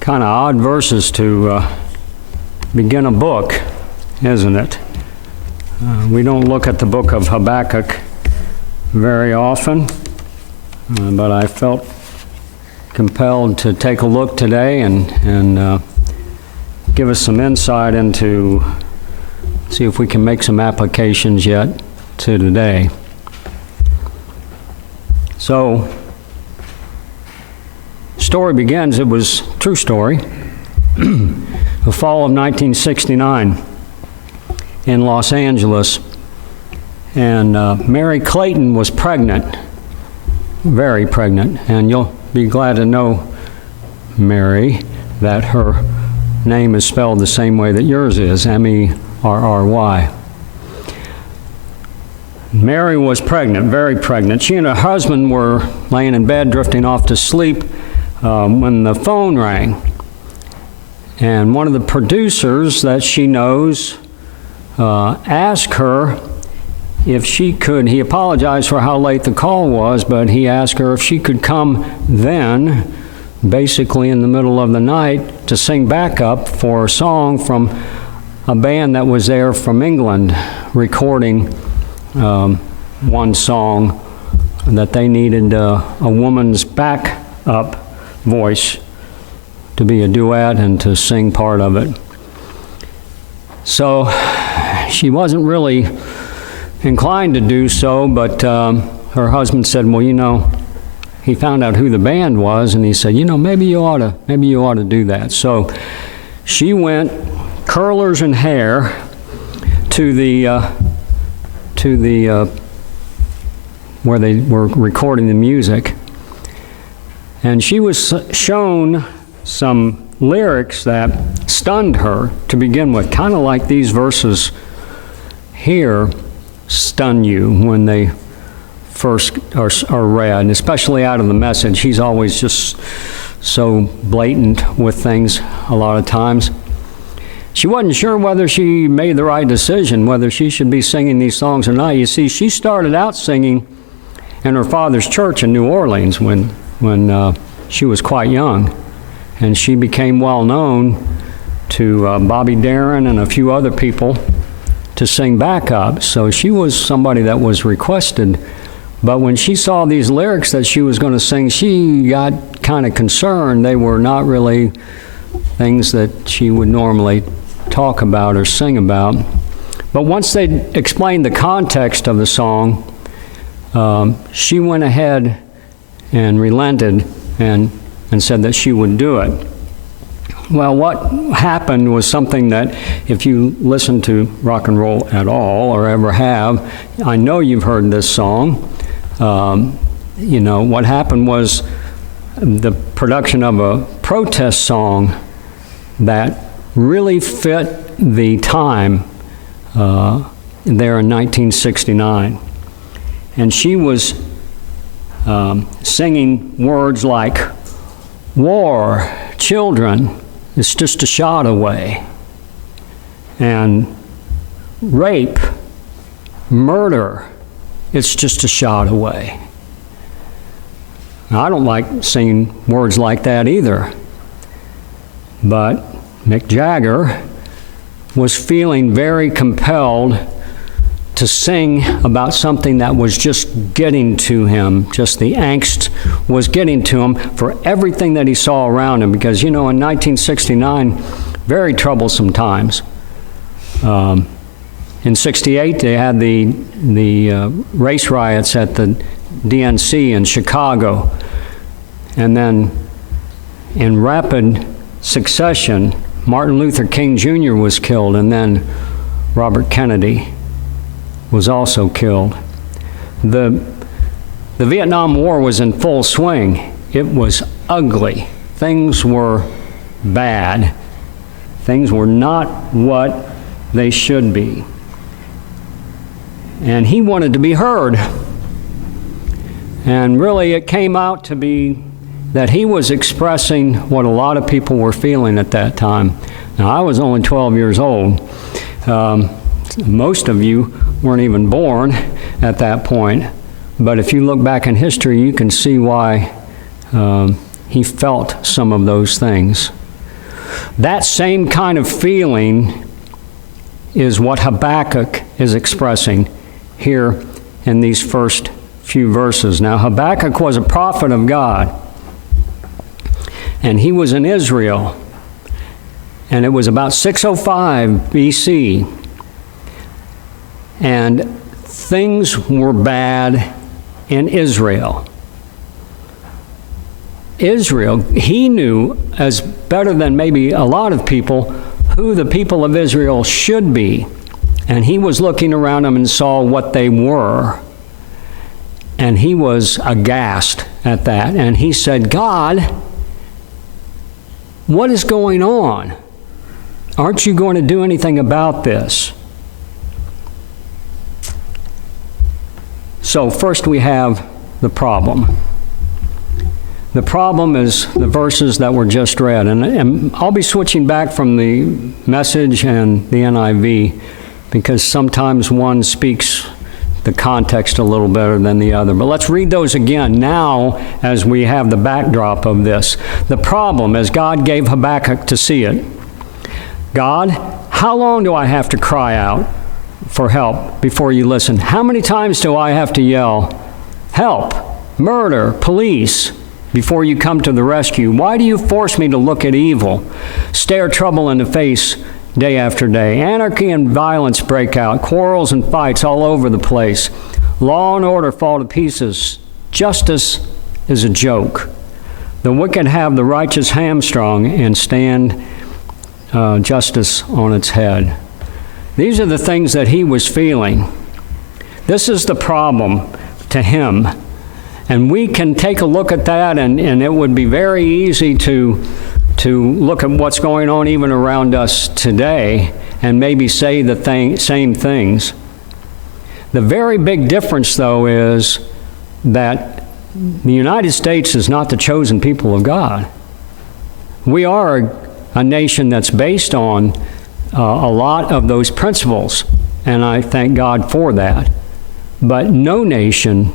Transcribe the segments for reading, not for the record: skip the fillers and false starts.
Kind of odd verses to begin a book, isn't it? We don't look at the book of Habakkuk very often, but I felt compelled to take a look today and give us some insight into, see if we can make some applications yet to today. So, story begins, it was a true story, the fall of 1969 in Los Angeles, and Mary Clayton was pregnant, very pregnant, and you'll be glad to know, Mary, that her name is spelled the same way that yours is, M-E-R-R-Y. Mary was pregnant, very pregnant. She and her husband were laying in bed, drifting off to sleep, when the phone rang. And one of the producers that she knows asked her if she could, he apologized for how late the call was, but he asked her if she could come then, basically in the middle of the night, to sing backup for a song from a band that was there from England, recording one song that they needed a woman's backup voice to be a duet and to sing part of it. So she wasn't really inclined to do so, but her husband said, well, you know, he found out who the band was, and he said, you know, maybe you ought to do that. So she went, curlers and hair, to the where they were recording the music, and she was shown some lyrics that stunned her to begin with, kind of like these verses here stun you when they first are read, and especially out of the Message. He's always just so blatant with things a lot of times. She wasn't sure whether she made the right decision, whether she should be singing these songs or not. You see, she started out singing in her father's church in New Orleans when she was quite young, and she became well known to Bobby Darin and a few other people to sing backup. So she was somebody that was requested. But when she saw these lyrics that she was going to sing, she got kind of concerned. They were not really things that she would normally talk about or sing about. But once they explained the context of the song, she went ahead and relented and said that she would do it. Well, what happened was something that, if you listen to rock and roll at all or ever have, I know you've heard this song. You know, what happened was the production of a protest song that really fit the time there in 1969. And she was singing words like, war, children, it's just a shot away. And rape, murder, it's just a shot away. Now, I don't like singing words like that either. But Mick Jagger was feeling very compelled to sing about something that was just getting to him, just the angst was getting to him for everything that he saw around him. Because, you know, in 1969, very troublesome times. In 68, they had the race riots at the DNC in Chicago. And then in rapid succession, Martin Luther King Jr. was killed, and then Robert Kennedy was also killed. The Vietnam War was in full swing. It was ugly. Things were bad. Things were not what they should be. And he wanted to be heard. And really it came out to be that he was expressing what a lot of people were feeling at that time. Now, I was only 12 years old. Most of you weren't even born at that point. But if you look back in history, you can see why he felt some of those things That same kind of feeling is what Habakkuk is expressing here in these first few verses. Now, Habakkuk was a prophet of God, and he was in Israel, and it was about 605 BC, and things were bad in Israel. Israel, he knew as better than maybe a lot of people who the people of Israel should be. And he was looking around them and saw what they were. And he was aghast at that. And he said, God, what is going on? Aren't you going to do anything about this? So first we have the problem. The problem is the verses that were just read. And I'll be switching back from the Message and the NIV because sometimes one speaks the context a little better than the other. But let's read those again now as we have the backdrop of this. The problem, as God gave Habakkuk to see it. God, how long do I have to cry out for help before you listen? How many times do I have to yell, help, murder, police, before you come to the rescue? Why do you force me to look at evil, stare trouble in the face day after day? Anarchy and violence break out, quarrels and fights all over the place. Law and order fall to pieces. Justice is a joke. The wicked have the righteous hamstrung and stand justice on its head. These are the things that he was feeling. This is the problem to him. And we can take a look at that, and it would be very easy to look at what's going on even around us today and maybe say the same things. The very big difference, though, is that the United States is not the chosen people of God. We are a nation that's based on a lot of those principles, and I thank God for that. But no nation,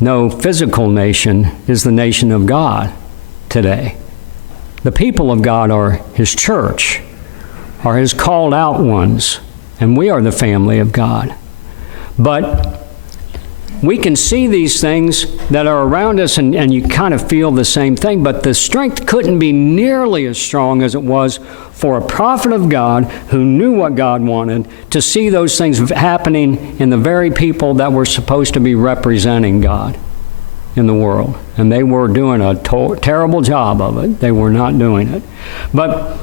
no physical nation, is the nation of God today. The people of God are His church, are His called out ones, and we are the family of God. But we can see these things that are around us, and you kind of feel the same thing, but the strength couldn't be nearly as strong as it was for a prophet of God who knew what God wanted to see those things happening in the very people that were supposed to be representing God in the world. And they were doing a terrible job of it. They were not doing it. But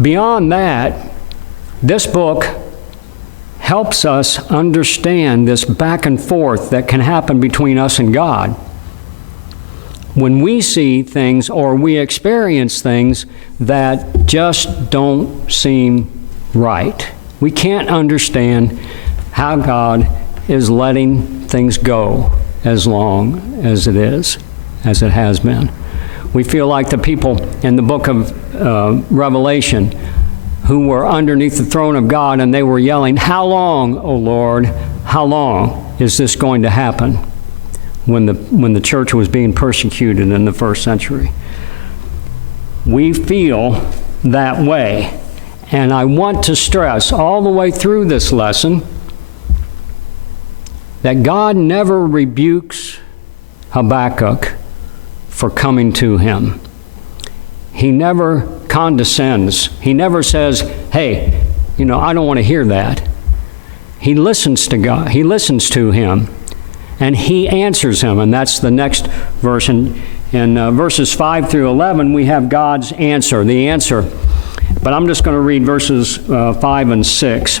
beyond that, this book helps us understand this back and forth that can happen between us and God. When we see things or we experience things that just don't seem right, we can't understand how God is letting things go as long as it is, as it has been. We feel like the people in the book of Revelation who were underneath the throne of God, and they were yelling, "How long, O Lord, how long is this going to happen?" When the church was being persecuted in the first century. We feel that way. And I want to stress all the way through this lesson that God never rebukes Habakkuk for coming to him. He never condescends. He never says, hey, I don't want to hear that. He listens to God. He listens to him. And he answers him. And that's the next verse. In verses 5 through 11, we have God's answer, the answer. But I'm just going to read verses 5 and 6.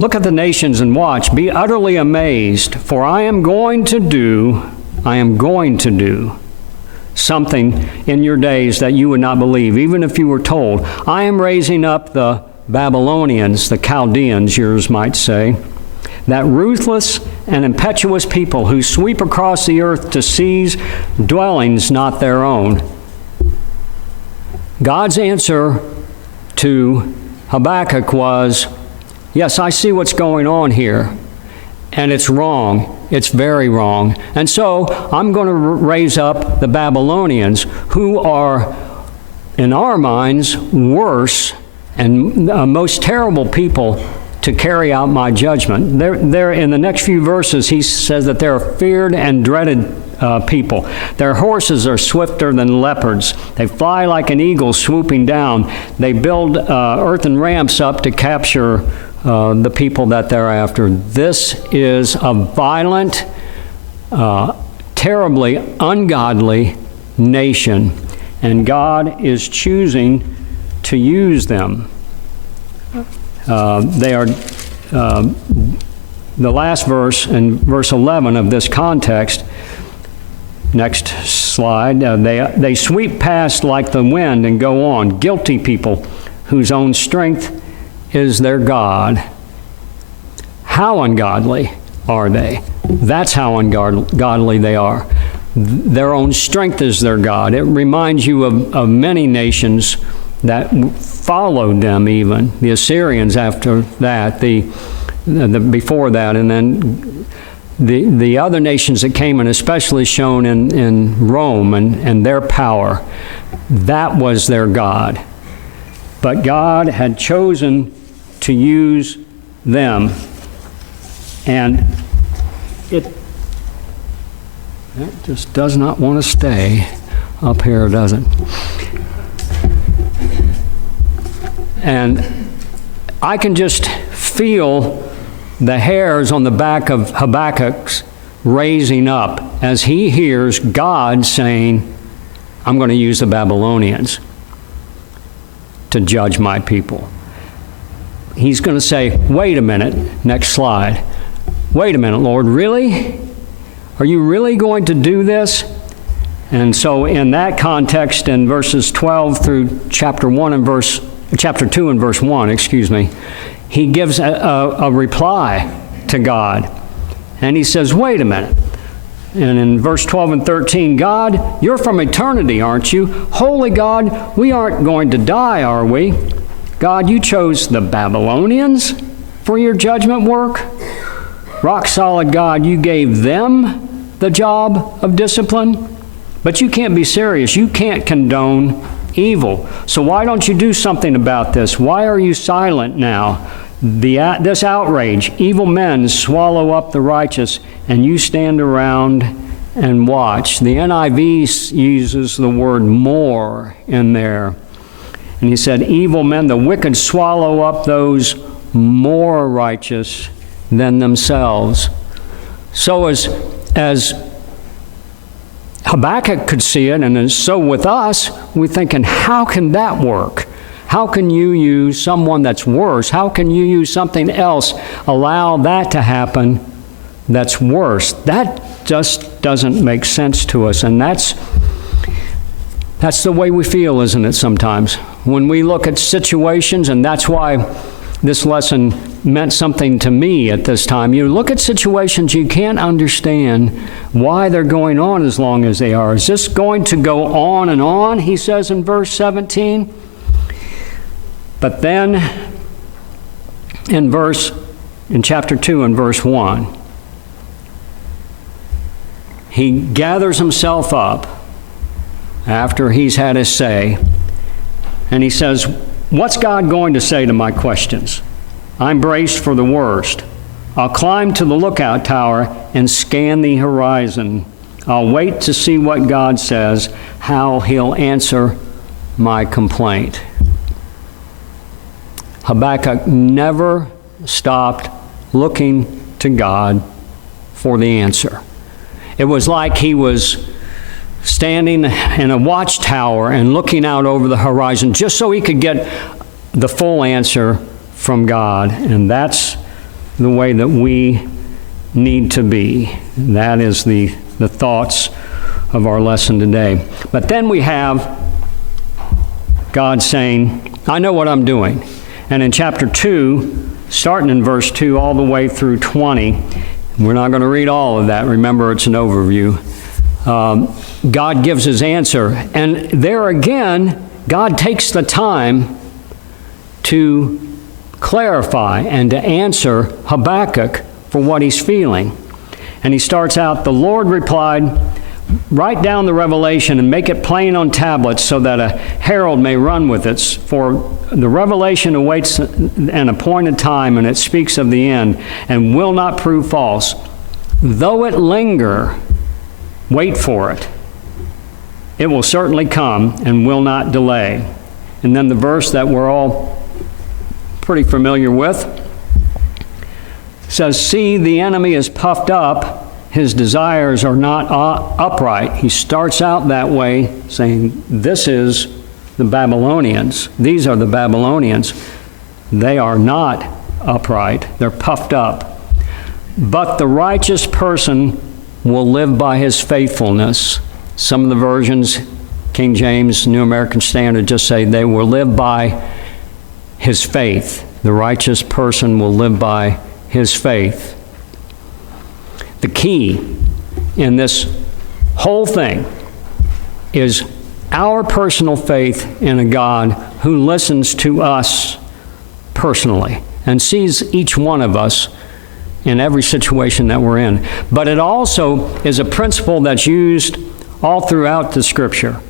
Look at the nations and watch. Be utterly amazed, for I am going to do something in your days that you would not believe, even if you were told. I am raising up the Babylonians, the Chaldeans, yours might say, that ruthless and impetuous people who sweep across the earth to seize dwellings not their own. God's answer to Habakkuk was, yes, I see what's going on here, and it's wrong. It's very wrong. And so I'm going to raise up the Babylonians, who are, in our minds, worse and most terrible people to carry out my judgment. They're in the next few verses, he says that they're feared and dreaded people. Their horses are swifter than leopards. They fly like an eagle swooping down. They build earthen ramps up to capture the people that they're after. This is a violent, terribly ungodly nation, and God is choosing to use them. They are, the last verse, in verse 11 of this context, next slide, they sweep past like the wind and go on. Guilty people whose own strength is their God. How ungodly are they? That's how ungodly they are. Their own strength is their God. It reminds you of many nations that followed them, even the Assyrians after that, the before that, and then the other nations that came, and especially shown in Rome and their power. That was their God. But God had chosen to use them, and it just does not want to stay up here, does it? And I can just feel the hairs on the back of Habakkuk raising up as he hears God saying, I'm going to use the Babylonians to judge my people. He's going to say, wait a minute, next slide. Wait a minute, Lord, really? Are you really going to do this? And so in that context, in verses 12 through chapter 2 and verse 1, he gives a reply to God. And he says, wait a minute. And in verse 12 and 13, God, you're from eternity, aren't you? Holy God, we aren't going to die, are we? God, you chose the Babylonians for your judgment work. Rock solid God, you gave them the job of discipline. But you can't be serious. You can't condone evil. So why don't you do something about this? Why are you silent now? This outrage, evil men swallow up the righteous, and you stand around and watch. The NIV uses the word more in there. And he said, evil men, the wicked swallow up those more righteous than themselves. So as Habakkuk could see it, and so with us, we're thinking, how can that work? How can you use someone that's worse? How can you use something else, allow that to happen that's worse? That just doesn't make sense to us, and that's the way we feel, isn't it, sometimes? When we look at situations, and that's why this lesson meant something to me at this time. You look at situations, you can't understand why they're going on as long as they are. Is this going to go on and on, he says in verse 17? But then in chapter 2 and verse 1, he gathers himself up after he's had his say, and he says, what's God going to say to my questions? I'm braced for the worst. I'll climb to the lookout tower and scan the horizon. I'll wait to see what God says, how he'll answer my complaint. Habakkuk never stopped looking to God for the answer. It was like he was standing in a watchtower and looking out over the horizon just so he could get the full answer from God. And that's the way that we need to be. That is the thoughts of our lesson today. But then we have God saying, I know what I'm doing. And in chapter 2, starting in verse 2 all the way through 20, we're not going to read all of that. Remember, it's an overview. God gives his answer. And there again, God takes the time to clarify and to answer Habakkuk for what he's feeling. And he starts out, the Lord replied, write down the revelation and make it plain on tablets so that a herald may run with it. For the revelation awaits an appointed time, and it speaks of the end and will not prove false. Though it linger, wait for it. It will certainly come and will not delay. And then the verse that we're all pretty familiar with says, see, the enemy is puffed up. His desires are not upright. He starts out that way, saying, this is the Babylonians. These are the Babylonians. They are not upright. They're puffed up. But the righteous person will live by his faithfulness. Some of the versions, King James, New American Standard, just say they will live by his faith. The righteous person will live by his faith. The key in this whole thing is our personal faith in a God who listens to us personally and sees each one of us in every situation that we're in. But it also is a principle that's used all throughout the Scripture.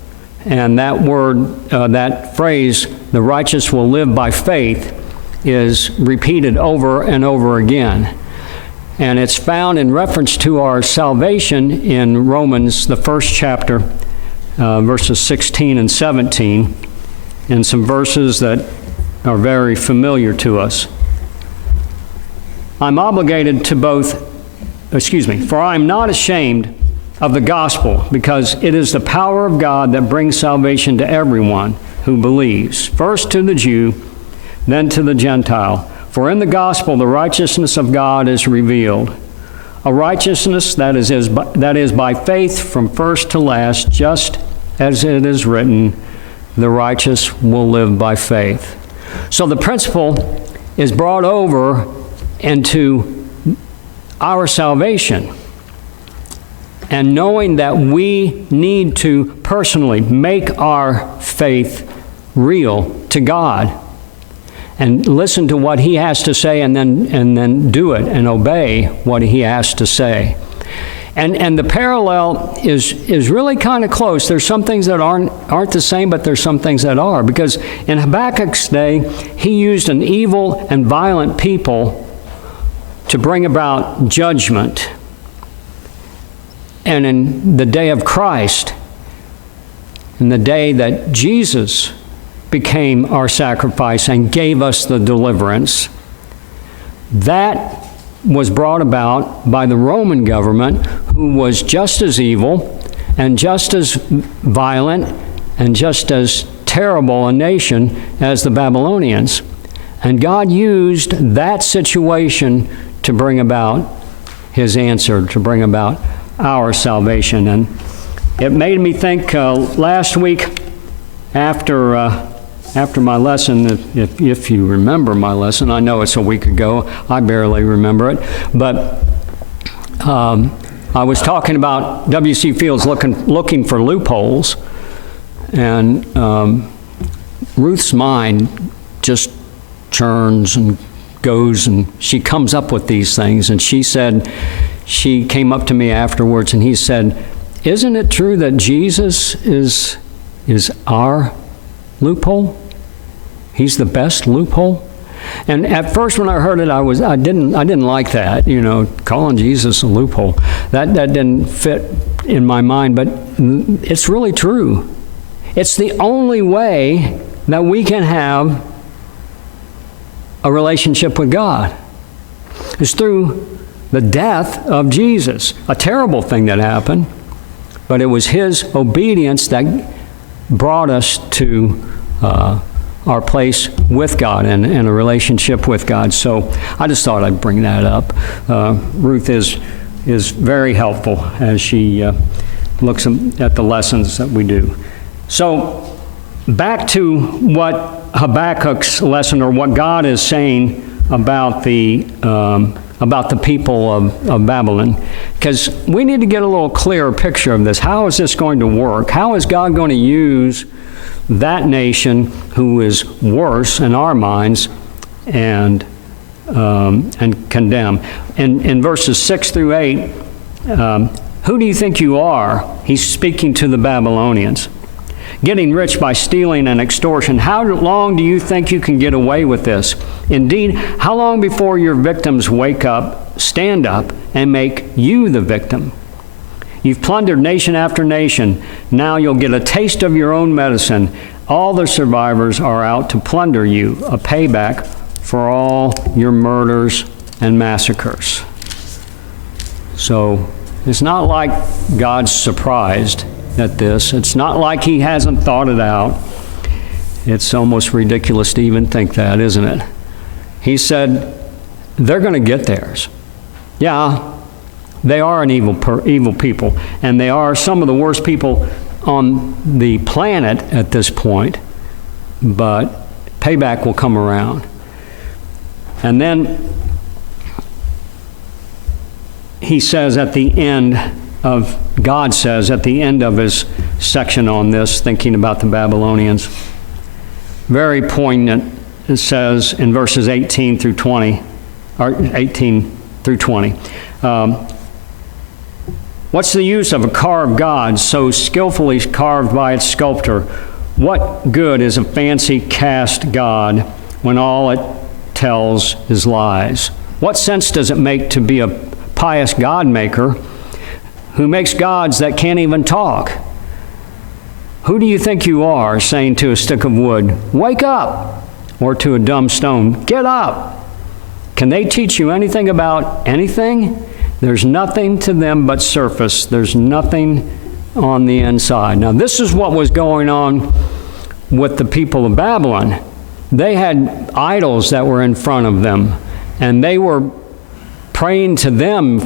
And that word, that phrase, the righteous will live by faith, is repeated over and over again. And it's found in reference to our salvation in Romans, the first chapter, verses 16 and 17, and some verses that are very familiar to us. I'm obligated to for I am not ashamed of the gospel, because it is the power of God that brings salvation to everyone who believes, first to the Jew, then to the Gentile. For in the gospel the righteousness of God is revealed, a righteousness that is by faith from first to last, just as it is written, the righteous will live by faith. So the principle is brought over into our salvation, and knowing that we need to personally make our faith real to God and listen to what he has to say, and then do it and obey what he has to say. And the parallel is really kind of close. There's some things that aren't the same, but there's some things that are. Because in Habakkuk's day, he used an evil and violent people to bring about judgment. And in the day of Christ, in the day that Jesus became our sacrifice and gave us the deliverance, that was brought about by the Roman government, who was just as evil and just as violent and just as terrible a nation as the Babylonians. And God used that situation to bring about his answer, to bring about our salvation. And it made me think last week after my lesson, if you remember my lesson, I know it's a week ago, I barely remember it, but I was talking about W.C. Fields looking for loopholes, and Ruth's mind just churns and goes, and she comes up with these things, and she came up to me afterwards, and he said, isn't it true that Jesus is our loophole? He's the best loophole? And at first when I heard it, I didn't like that, calling Jesus a loophole. That didn't fit in my mind, but it's really true. It's the only way that we can have a relationship with God. It's through the death of Jesus, a terrible thing that happened, but it was his obedience that brought us to our place with God and a relationship with God. So I just thought I'd bring that up. Ruth is very helpful as she looks at the lessons that we do. So back to what Habakkuk's lesson, or what God is saying about the people of Babylon, because we need to get a little clearer picture of this. How is this going to work? How is God going to use that nation who is worse in our minds and condemn? In verses 6 through 8, Who do you think you are? He's speaking to the Babylonians. Getting rich by stealing and extortion. How long do you think you can get away with this? Indeed, how long before your victims wake up, stand up, and make you the victim? You've plundered nation after nation. Now you'll get a taste of your own medicine. All the survivors are out to plunder you, a payback for all your murders and massacres. So it's not like God's surprised at this. It's not like he hasn't thought it out. It's almost ridiculous to even think that, isn't it? He said, they're going to get theirs. Yeah, they are an evil people, and they are some of the worst people on the planet at this point, but payback will come around. And then he says at the end of, God says at the end of his section on this, thinking about the Babylonians, very poignant, it says in verses 18 through 20, or 18 through 20, what's the use of a carved God so skillfully carved by its sculptor? What good is a fancy cast God when all it tells is lies? What sense does it make to be a pious God maker who makes gods that can't even talk? Who do you think you are, saying to a stick of wood, wake up, or to a dumb stone, get up? Can they teach you anything about anything? There's nothing to them but surface. There's nothing on the inside. Now, this is what was going on with the people of Babylon. They had idols that were in front of them, and they were praying to them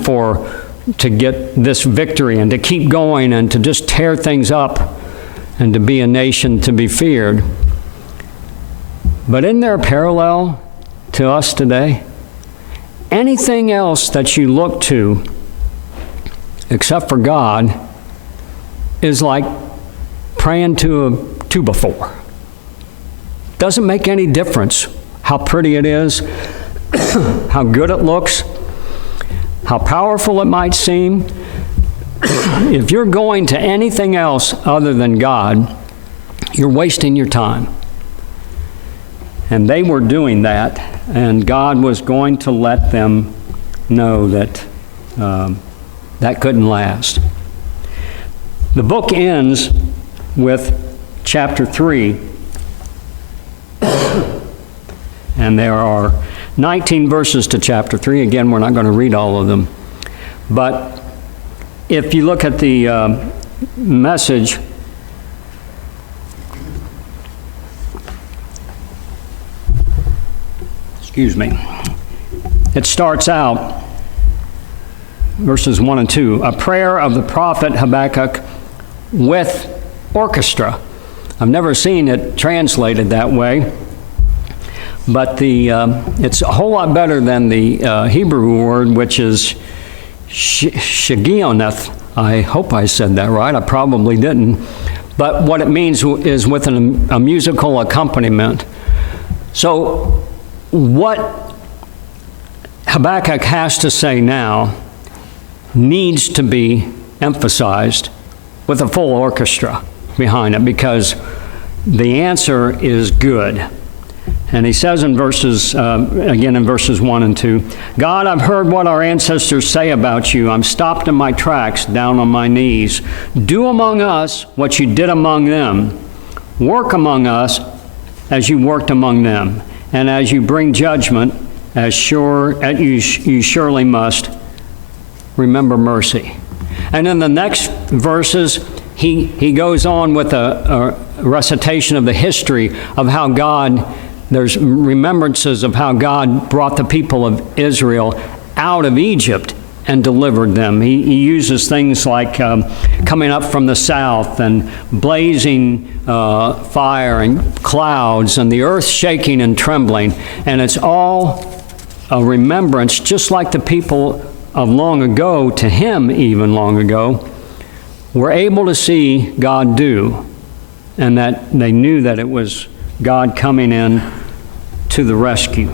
to get this victory and to keep going and to just tear things up and to be a nation to be feared. But isn't there a parallel to us today? Anything else that you look to, except for God, is like praying to a 2x4. Doesn't make any difference how pretty it is, how good it looks, how powerful it might seem. If you're going to anything else other than God, you're wasting your time. And they were doing that, and God was going to let them know that that couldn't last. The book ends with chapter 3, and there are 19 verses to chapter 3. Again, we're not going to read all of them. But if you look at the message, it starts out, verses 1 and 2, a prayer of the prophet Habakkuk with orchestra. I've never seen it translated that way, but it's a whole lot better than the Hebrew word, which is shigioneth. I hope I said that right. I probably didn't. But what it means is with a musical accompaniment. So what Habakkuk has to say now needs to be emphasized with a full orchestra behind it, because the answer is good. And he says in verses 1 and 2, God, I've heard what our ancestors say about you. I'm stopped in my tracks, down on my knees. Do among us what you did among them. Work among us as you worked among them. And as you bring judgment, you surely must remember mercy. And in the next verses, he goes on with a recitation of the history of how there's remembrances of how God brought the people of Israel out of Egypt and delivered them. He uses things like coming up from the south and blazing fire and clouds and the earth shaking and trembling. And it's all a remembrance, just like the people of long ago, to him even long ago, were able to see God do, and that they knew that it was God coming in to the rescue.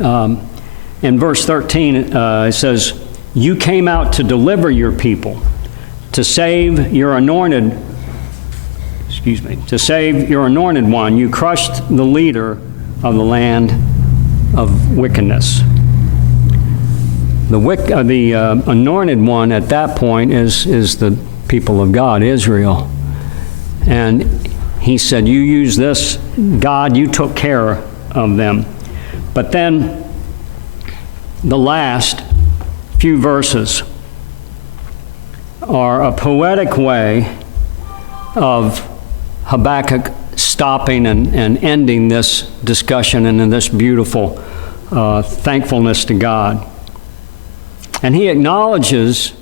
In verse 13, it says, You came out to deliver your people, to save your anointed one. You crushed the leader of the land of wickedness. The anointed one at that point is the people of God, Israel. And he said, you use this, God, you took care of them. But then the last few verses are a poetic way of Habakkuk stopping and ending this discussion and in this beautiful thankfulness to God. And he acknowledges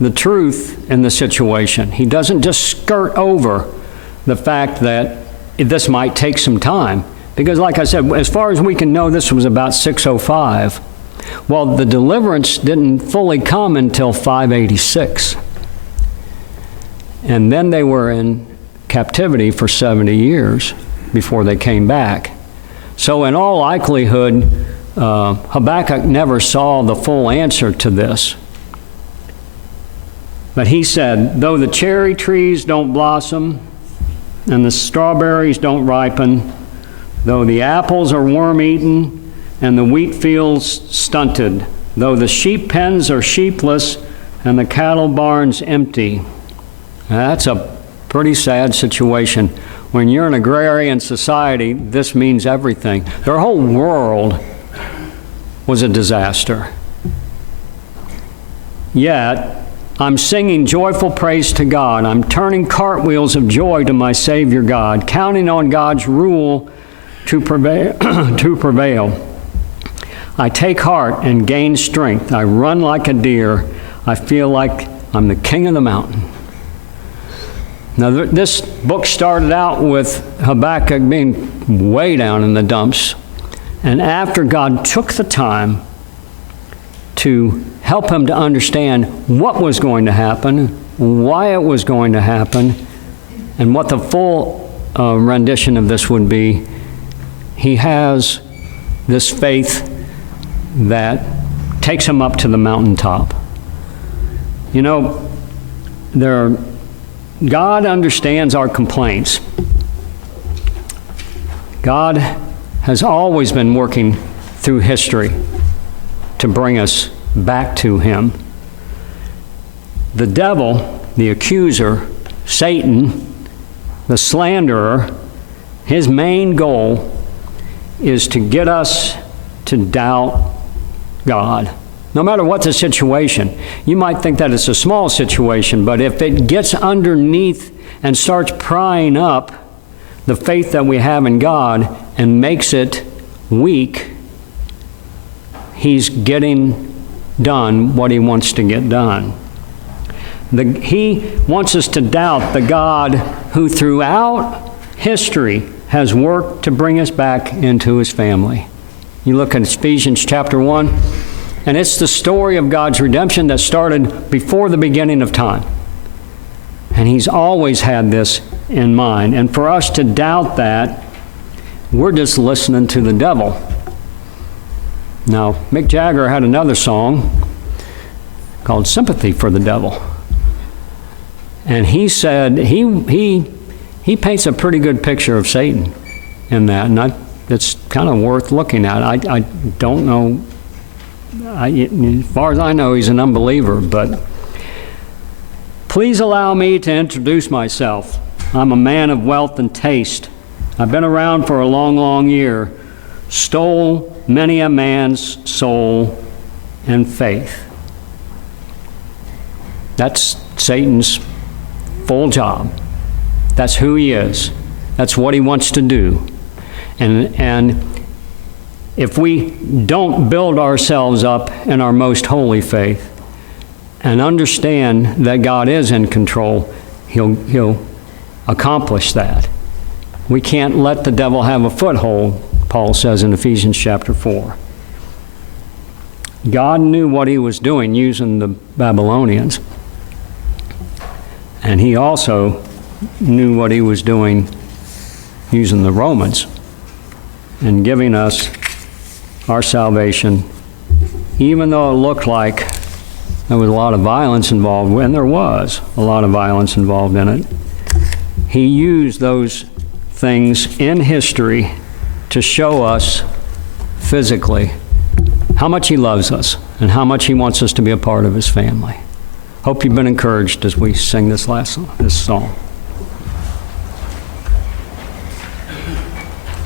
the truth in the situation. He doesn't just skirt over the fact that this might take some time. Because like I said, as far as we can know, this was about 605. Well, the deliverance didn't fully come until 586. And then they were in captivity for 70 years before they came back. So in all likelihood, Habakkuk never saw the full answer to this. But he said, though the cherry trees don't blossom and the strawberries don't ripen, though the apples are worm-eaten and the wheat fields stunted, though the sheep pens are sheepless and the cattle barns empty. Now, that's a pretty sad situation. When you're an agrarian society, this means everything. Their whole world was a disaster. Yet, I'm singing joyful praise to God. I'm turning cartwheels of joy to my Savior God, counting on God's rule to prevail. I take heart and gain strength. I run like a deer. I feel like I'm the king of the mountain. Now, this book started out with Habakkuk being way down in the dumps. And after God took the time to help him to understand what was going to happen, why it was going to happen, and what the full rendition of this would be, he has this faith that takes him up to the mountaintop. You know, God understands our complaints. God has always been working through history to bring us back to him. The devil, the accuser, Satan, the slanderer, his main goal is to get us to doubt God. No matter what the situation. You might think that it's a small situation, but if it gets underneath and starts prying up the faith that we have in God and makes it weak, he's getting done what he wants to get done. He wants us to doubt the God who throughout history has worked to bring us back into his family. You look at Ephesians chapter 1, and it's the story of God's redemption that started before the beginning of time. And he's always had this in mind. And for us to doubt that, we're just listening to the devil. Now, Mick Jagger had another song called Sympathy for the Devil. And he said, he paints a pretty good picture of Satan in that. And it's kind of worth looking at. I don't know. As far as I know, he's an unbeliever, but please allow me to introduce myself. I'm a man of wealth and taste. I've been around for a long, long year. Stole many a man's soul and faith. That's Satan's full job. That's who he is. That's what he wants to do. And if we don't build ourselves up in our most holy faith and understand that God is in control, he'll accomplish that. We can't let the devil have a foothold, Paul says in Ephesians chapter 4. God knew what he was doing using the Babylonians. And he also knew what he was doing using the Romans and giving us our salvation, even though it looked like there was a lot of violence involved, and there was a lot of violence involved in it. He used those things in history to show us physically how much he loves us and how much he wants us to be a part of his family. Hope you've been encouraged as we sing this song.